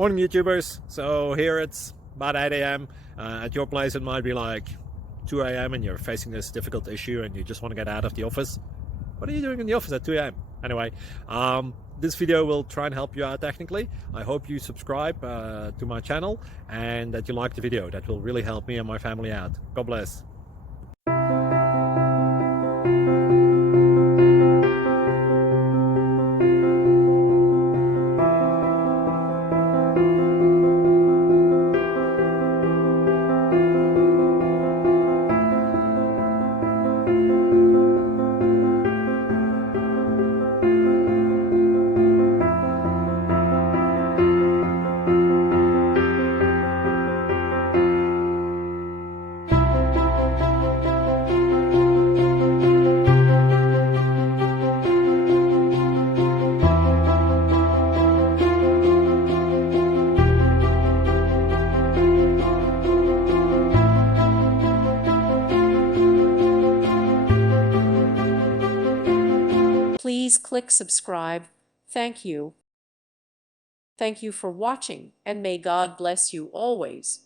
Morning, YouTubers. So here it's about 8 a.m. At your place, it might be like 2 a.m. and you're facing this difficult issue and you just want to get out of the office. What are you doing in the office at 2 a.m.? Anyway, this video will try and help you out technically. I hope you subscribe to my channel and that you like the video. That will really help me and my family out. God bless. Please click subscribe. Thank you. Thank you for watching, and may God bless you always.